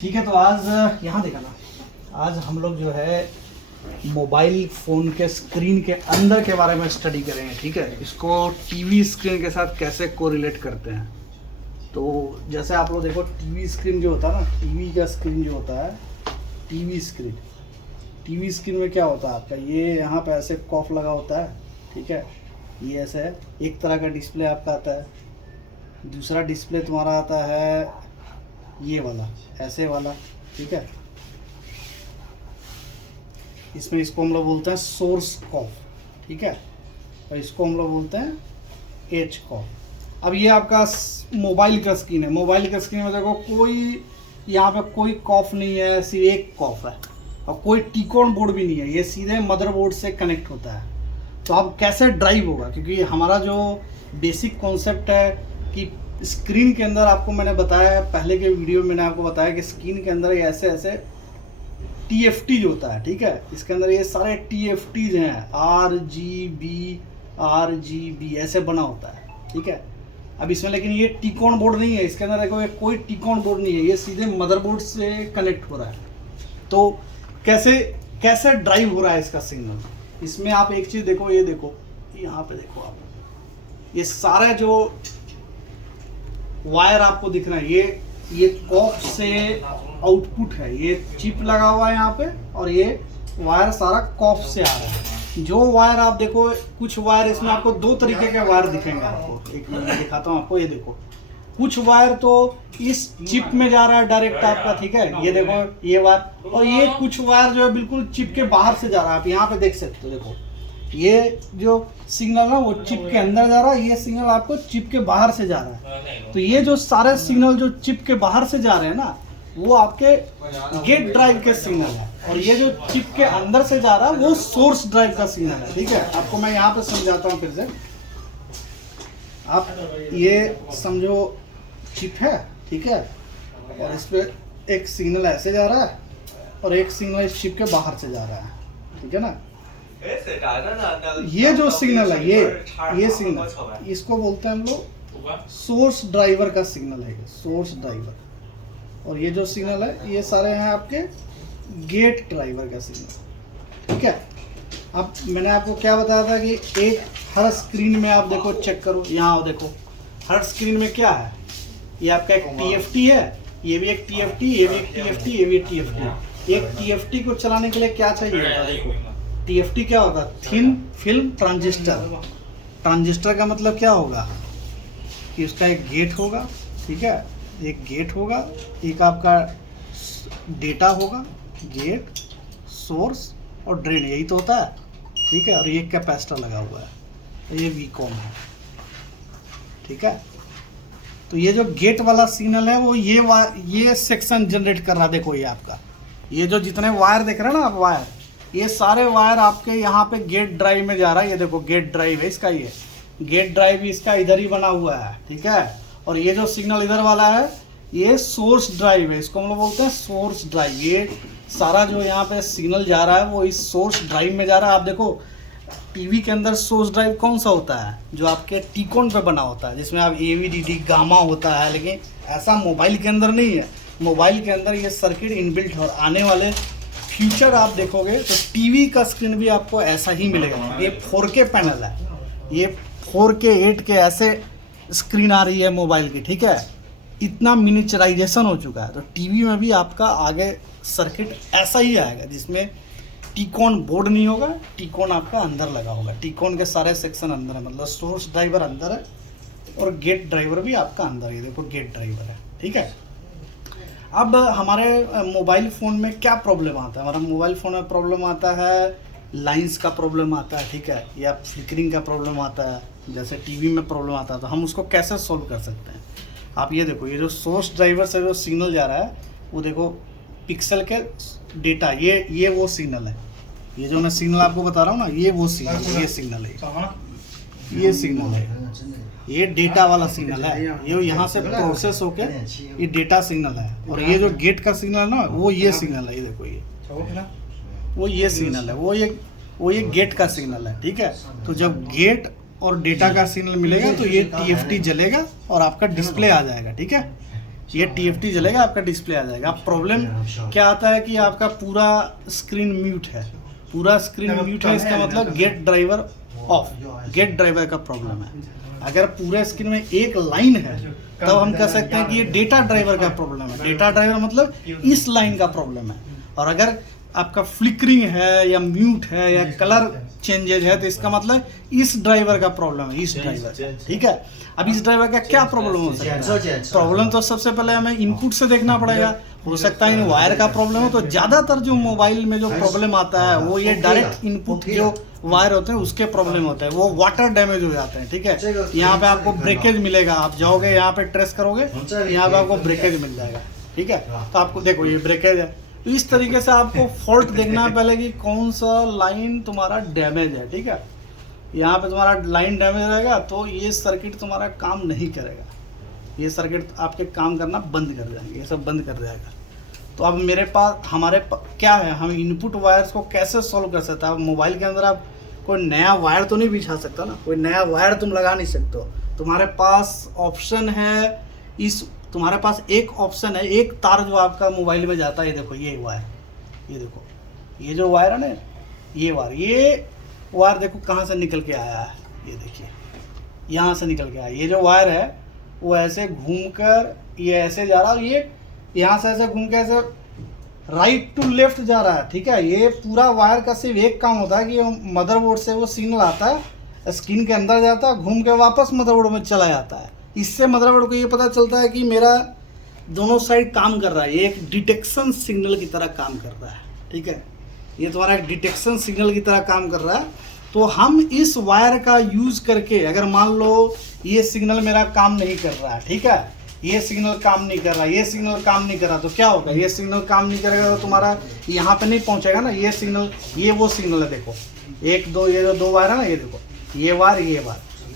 ठीक है। तो आज यहाँ देखा ना, आज हम लोग जो है मोबाइल फ़ोन के स्क्रीन के अंदर के बारे में स्टडी करेंगे। ठीक है, इसको टीवी स्क्रीन के साथ कैसे कोरिलेट करते हैं। तो जैसे आप लोग देखो, टीवी स्क्रीन जो होता है ना, टीवी का स्क्रीन जो होता है, टीवी स्क्रीन में क्या होता है आपका, ये यहाँ पे ऐसे कॉफ लगा होता है। ठीक है, ये ऐसे है, एक तरह का डिस्प्ले आपका आता है। दूसरा डिस्प्ले तुम्हारा आता है ये वाला, ऐसे वाला। ठीक है, इसमें इसको हम लोग बोलते हैं सोर्स कॉफ। ठीक है, और इसको हम लोग बोलते हैं एच कॉफ। अब ये आपका मोबाइल का स्क्रीन है। मोबाइल का स्क्रीन में देखो, कोई यहाँ पे कोई कॉफ नहीं है, सिर्फ एक कॉफ है, और कोई टिकोन बोर्ड भी नहीं है। ये सीधे मदरबोर्ड से कनेक्ट होता है। तो अब कैसे ड्राइव होगा, क्योंकि हमारा जो बेसिक कॉन्सेप्ट है कि स्क्रीन के अंदर, आपको मैंने बताया पहले के वीडियो में, मैंने आपको बताया कि स्क्रीन के अंदर ऐसे ऐसे TFT जो होता है। ठीक है, इसके अंदर ये सारे TFTs हैं, RGB ऐसे बना होता है। ठीक है, अब इसमें लेकिन ये टिकोन बोर्ड नहीं है, इसके अंदर देखो ये कोई टिकोन बोर्ड नहीं है, ये सीधे मदरबोर्ड से कनेक्ट हो रहा है। तो कैसे ड्राइव हो रहा है इसका सिग्नल। इसमें आप एक चीज़ देखो, ये देखो यहाँ पे देखो आप, ये सारे जो वायर आपको दिख रहा है, ये कॉफ से आउटपुट है। ये चिप लगा हुआ है यहाँ पे, और ये वायर सारा कॉफ से आ रहा है। जो वायर आप देखो, कुछ वायर इसमें आपको दो तरीके के वायर दिखेंगे आपको। एक मिनट दिखाता हूँ आपको, ये देखो, कुछ वायर तो इस चिप में जा रहा है डायरेक्ट आपका। ठीक है, ये देखो ये वायर, और ये कुछ वायर जो है बिल्कुल चिप के बाहर से जा रहा है। आप यहाँ पे देख सकते हो, देखो ये जो सिग्नल है वो चिप के अंदर जा रहा है, ये सिग्नल आपको चिप के बाहर से जा रहा है। तो ये जो सारे सिग्नल जो चिप के बाहर से जा रहे हैं ना, वो आपके गेट ड्राइव के सिग्नल है, और ये जो चिप के अंदर से जा रहा है वो सोर्स ड्राइव का सिग्नल है। ठीक है, आपको मैं यहाँ पे समझाता हूँ फिर से। आप ये समझो चिप है, ठीक है, और इस पे एक सिग्नल ऐसे जा रहा है, और एक सिग्नल इस चिप के बाहर से जा रहा है। ठीक है ना, ये जो सिग्नल है, ये सिग्नल, इसको बोलते हैं हम लोग सोर्स ड्राइवर का सिग्नल है, सोर्स ड्राइवर। और ये जो सिग्नल है, ये सारे हैं आपके गेट ड्राइवर का सिग्नल। ठीक है, अब मैंने आपको क्या बताया था कि एक हर स्क्रीन में आप देखो, चेक करो, यहाँ देखो हर स्क्रीन में क्या है, ये आपका एक TFT है, ये भी एक TFT, ये भी एक TFT, ये भी एक TFT। एक TFT को चलाने के लिए क्या चाहिए, TFT क्या होगा, थिन फिल्म ट्रांजिस्टर। ट्रांजिस्टर का मतलब क्या होगा कि उसका एक गेट होगा। ठीक है, एक गेट होगा, एक आपका डेटा होगा, गेट, सोर्स और ड्रेन, यही तो होता है। ठीक है, और ये कैपेसिटर लगा हुआ है, तो ये VCOM है। ठीक है, तो ये जो गेट वाला सिग्नल है वो ये सेक्शन जनरेट कर रहा है। देखो ये आपका, ये जो जितने वायर देख रहे हैं ना आप, वायर, ये सारे वायर आपके यहाँ पे गेट ड्राइव में जा रहा है। ये देखो गेट ड्राइव है इसका, ये गेट ड्राइव इसका इधर ही बना हुआ है। ठीक है, और ये जो सिग्नल इधर वाला है, ये सोर्स ड्राइव है, इसको हम लोग बोलते हैं सोर्स ड्राइव। ये सारा जो यहाँ पे सिग्नल जा रहा है वो इस सोर्स ड्राइव में जा रहा है। आप देखो टीवी के अंदर सोर्स ड्राइव कौन सा होता है, जो आपके टिकोन पे बना होता है, जिसमें आप AVDD गामा होता है, लेकिन ऐसा मोबाइल के अंदर नहीं है। मोबाइल के अंदर ये सर्किट इनबिल्ट है, और आने वाले फ्यूचर आप देखोगे तो टीवी का स्क्रीन भी आपको ऐसा ही मिलेगा। ये 4K पैनल है, ये 4K 8K ऐसे स्क्रीन आ रही है मोबाइल की। ठीक है, इतना मिनिचराइजेशन हो चुका है। तो टीवी में भी आपका आगे सर्किट ऐसा ही आएगा, जिसमें टिकोन बोर्ड नहीं होगा, टिकोन आपका अंदर लगा होगा। टिकोन के सारे सेक्शन अंदर है, मतलब सोर्स ड्राइवर अंदर है, और गेट ड्राइवर भी आपका अंदर है। देखो गेट ड्राइवर है। ठीक है, अब हमारे मोबाइल फ़ोन में क्या प्रॉब्लम आता है, हमारा मोबाइल फ़ोन में प्रॉब्लम आता है, लाइंस का प्रॉब्लम आता है। ठीक है, या फ्लिकरिंग का प्रॉब्लम आता है, जैसे टीवी में प्रॉब्लम आता है। तो हम उसको कैसे सॉल्व कर सकते हैं, आप ये देखो, ये जो सोर्स ड्राइवर से जो सिग्नल जा रहा है, वो देखो पिक्सल के डेटा, ये वो सिग्नल है। ये जो मैं सिग्नल आपको बता रहा हूँ ना, ये वो सिग्नल, ये सिग्नल है, ये सिग्नल है, ये डेटा वाला सिग्नल है। ये यहाँ से प्रोसेस होके ये डेटा सिग्नल है, और ये जो गेट का सिग्नल है ना, वो ये सिग्नल है। ये देखो, ये सिग्नल है, वो ये गेट का सिग्नल है। ठीक है, तो जब गेट और डेटा का सिग्नल मिलेगा तो ये TFT जलेगा और आपका डिस्प्ले आ जाएगा। ठीक है, ये TFT जलेगा, आपका डिस्प्ले आ जाएगा। अब प्रॉब्लम क्या आता है कि आपका पूरा स्क्रीन म्यूट है, पूरा स्क्रीन म्यूट है, इसका मतलब gate driver off, gate driver का प्रॉब्लम है। अगर पूरे स्क्रीन में एक लाइन है तब हम कह सकते हैं कि ये डेटा ड्राइवर का प्रॉब्लम है। डेटा ड्राइवर मतलब इस लाइन का प्रॉब्लम है। और अगर आपका फ्लिकरिंग है या म्यूट है या कलर चेंजेज है तो इसका मतलब इस ड्राइवर का प्रॉब्लम है, इस ड्राइवर का। ठीक है, अब इस ड्राइवर का क्या प्रॉब्लम हो सकता है? प्रॉब्लम तो सबसे पहले हमें इनपुट से देखना पड़ेगा। हो सकता है वायर का प्रॉब्लम हो, तो ज़्यादातर जो मोबाइल में जो प्रॉब्लम आता है वो ये डायरेक्ट इनपुट जो वायर होते हैं उसके प्रॉब्लम होता है, वो वाटर डैमेज हो जाते हैं। ठीक है, यहाँ पे आपको ब्रेकेज मिलेगा, आप जाओगे यहाँ पे ट्रेस करोगे, यहाँ पे आपको ब्रेकेज मिल जाएगा। ठीक है, तो आपको देखो ये ब्रेकेज है। तो इस तरीके से आपको फॉल्ट देखना है पहले कि कौन सा लाइन तुम्हारा डैमेज है। ठीक है, यहाँ पे तुम्हारा लाइन डैमेज रहेगा तो ये सर्किट तुम्हारा काम नहीं करेगा, ये सर्किट आपके काम करना बंद कर जाएंगे, ये सब बंद कर जाएगा। तो अब मेरे पास क्या है, हम इनपुट वायर्स को कैसे सॉल्व कर सकते हैं? अब मोबाइल के अंदर आप कोई नया वायर तो नहीं बिछा सकता ना, कोई नया वायर तुम लगा नहीं सकते हो। तुम्हारे पास ऑप्शन है, तुम्हारे पास एक ऑप्शन है, एक तार जो आपका मोबाइल में जाता है, ये देखो ये वायर, ये देखो ये जो वायर है ना, ये वायर देखो कहाँ से निकल के आया है, ये देखिए यहाँ से निकल के आया। ये जो वायर है वो ऐसे घूमकर ये ऐसे जा रहा है, ये यहाँ से ऐसे घूम के ऐसे राइट टू लेफ्ट जा रहा है। ठीक है, ये पूरा वायर का सिर्फ एक काम होता है कि मदरबोर्ड से वो सिग्नल आता है, स्क्रीन के अंदर जाता है, घूम के वापस मदरबोर्ड में चला जाता है। इससे मदरबोर्ड को ये पता चलता है कि मेरा दोनों साइड काम कर रहा है, ये एक डिटेक्शन सिग्नल की तरह काम कर रहा है। ठीक है, ये तुम्हारा एक डिटेक्शन सिग्नल की तरह काम कर रहा है। तो हम इस वायर का यूज़ करके, अगर मान लो ये सिग्नल मेरा काम नहीं कर रहा है, ठीक है, ये सिग्नल काम नहीं कर रहा, ये सिग्नल काम नहीं कर रहा, तो क्या होगा? ये सिग्नल काम नहीं करेगा तो तुम्हारा यहाँ पे नहीं पहुँचेगा ना। ये सिग्नल, ये वो सिग्नल है, देखो एक दो, ये जो दो वायर है ना, ये देखो ये वायर,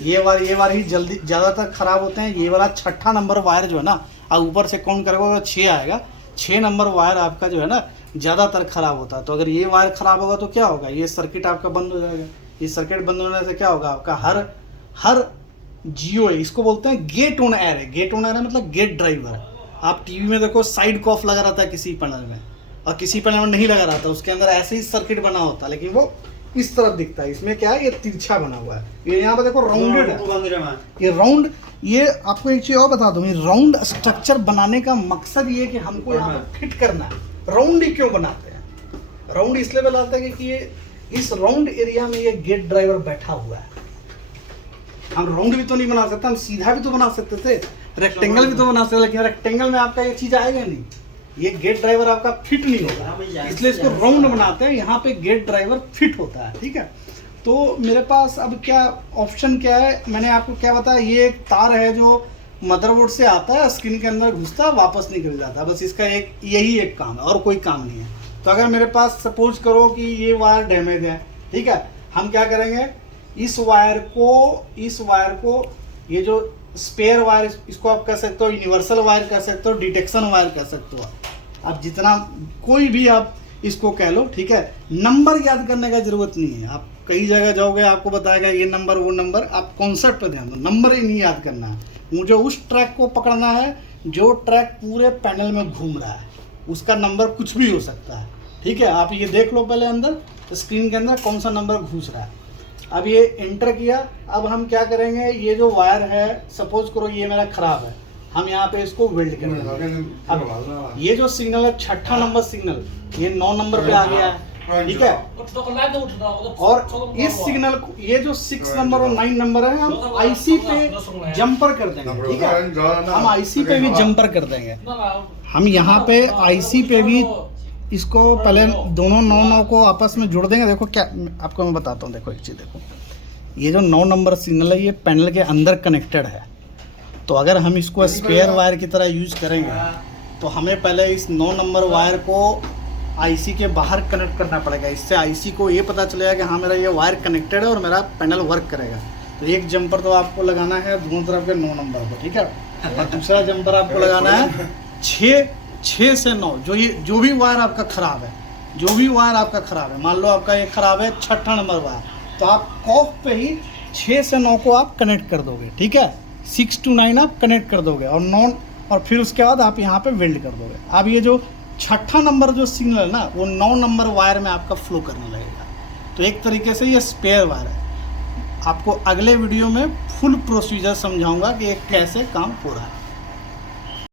ये वायर ही जल्दी ज़्यादातर ख़राब होते हैं। ये वाला 6ठा नंबर वायर जो है ना, अब ऊपर से काउंट करेगा तो 6 आएगा, 6 नंबर वायर आपका जो है ना ज़्यादातर ख़राब होता है। तो अगर ये वायर ख़राब होगा तो क्या होगा? ये सर्किट आपका बंद हो जाएगा। ये सर्किट बंद होने से क्या होगा? आपका हर जियो है, इसको बोलते हैं गेट ऑन एयर है। गेट ऑन एयर मतलब गेट ड्राइवर है। आप टीवी में देखो साइड कॉफ लगा रहता है किसी पैनल में, और किसी पैनल में नहीं लगा रहता, उसके अंदर ऐसे ही सर्किट बना होता है, लेकिन वो इस तरफ दिखता है। इसमें क्या है, ये तिरछा बना हुआ है। ये यहाँ पे देखो राउंडेड है, ये राउंड। ये आपको एक चीज़ और बता दूँ, ये राउंड स्ट्रक्चर बनाने का मकसद ये है कि हमको यहाँ पे फिट करना है। राउंड ही क्यों बनाते हैं? राउंड इसलिए बनाते हैं कि ये इस राउंड एरिया में ये गेट ड्राइवर बैठा हुआ है। हम राउंड भी तो नहीं बना सकते, हम सीधा भी तो बना सकते थे, रेक्टेंगल भी तो बना सकते, लेकिन रेक्टेंगल में आपका ये चीज़ आएगा नहीं, ये गेट ड्राइवर आपका फिट नहीं होगा, इसलिए इसको राउंड बनाते हैं। यहाँ पे गेट ड्राइवर फिट होता है। ठीक है, तो मेरे पास अब क्या ऑप्शन क्या है, मैंने आपको क्या बताया, ये एक तार है जो मदरबोर्ड से आता है, स्क्रीन के अंदर घुसता है, वापस निकल जाता है। बस इसका यही एक काम है और कोई काम नहीं है। तो अगर मेरे पास सपोज करो कि ये वायर डैमेज है, ठीक है, हम क्या करेंगे, इस वायर को ये जो स्पेयर वायर, इसको आप कह सकते हो यूनिवर्सल वायर कह सकते हो, डिटेक्शन वायर कह सकते हो। आप जितना कोई भी आप इसको कह लो, ठीक है। नंबर याद करने का ज़रूरत नहीं है। आप कई जगह जाओगे, आपको बताएगा ये नंबर वो नंबर, आप कॉन्सेप्ट पे ध्यान दो, नंबर ही नहीं याद करना है। मुझे उस ट्रैक को पकड़ना है जो ट्रैक पूरे पैनल में घूम रहा है, उसका नंबर कुछ भी हो सकता है। ठीक है, आप ये देख लो पहले अंदर स्क्रीन के अंदर कौन सा नंबर घुस रहा है। अब ये एंटर किया, अब हम क्या करेंगे, ये जो वायर है सपोज करो ये मेरा ख़राब है, हम यहाँ पे इसको वेल्ड करेंगे। अब ये जो सिग्नल है 6ठा नंबर सिग्नल, ये 9 नंबर पे आ गया है। ठीक है, और इस सिग्नल को, ये जो 6 नंबर और 9 नंबर है, हम आईसी पे जंपर कर देंगे। ठीक है, हम आईसी पे भी जंपर कर देंगे। हम यहाँ पे आईसी पे भी इसको पहले दोनों 9 को आपस में जोड़ देंगे। देखो क्या आपको मैं बताता हूँ, देखो एक चीज़ देखो, ये जो 9 नंबर सिग्नल है ये पैनल के अंदर कनेक्टेड है। तो अगर हम इसको स्पेयर वायर की तरह यूज़ करेंगे तो हमें पहले इस 9 नंबर वायर को आईसी के बाहर कनेक्ट करना पड़ेगा। इससे आईसी को ये पता चलेगा कि हाँ मेरा ये वायर कनेक्टेड है और मेरा पैनल वर्क करेगा। तो एक जंपर तो आपको लगाना है दोनों तरफ के 9 नंबर को, ठीक है, और दूसरा जंपर आपको लगाना है 6 से 9। जो भी वायर आपका ख़राब है, मान लो आपका ये ख़राब है 6ठा नंबर वायर, तो आप कॉफ पे ही 6 से 9 को आप कनेक्ट कर दोगे। ठीक है, 6 to 9 आप कनेक्ट कर दोगे, और और फिर उसके बाद आप यहाँ पे वेल्ड कर दोगे। अब ये जो छठा नंबर जो सिग्नल है ना, वो 9 नंबर वायर में आपका फ्लो करने लगेगा। तो एक तरीके से ये स्पेयर वायर है। आपको अगले वीडियो में फुल प्रोसीजर समझाऊंगा कि ये कैसे काम हो रहा है।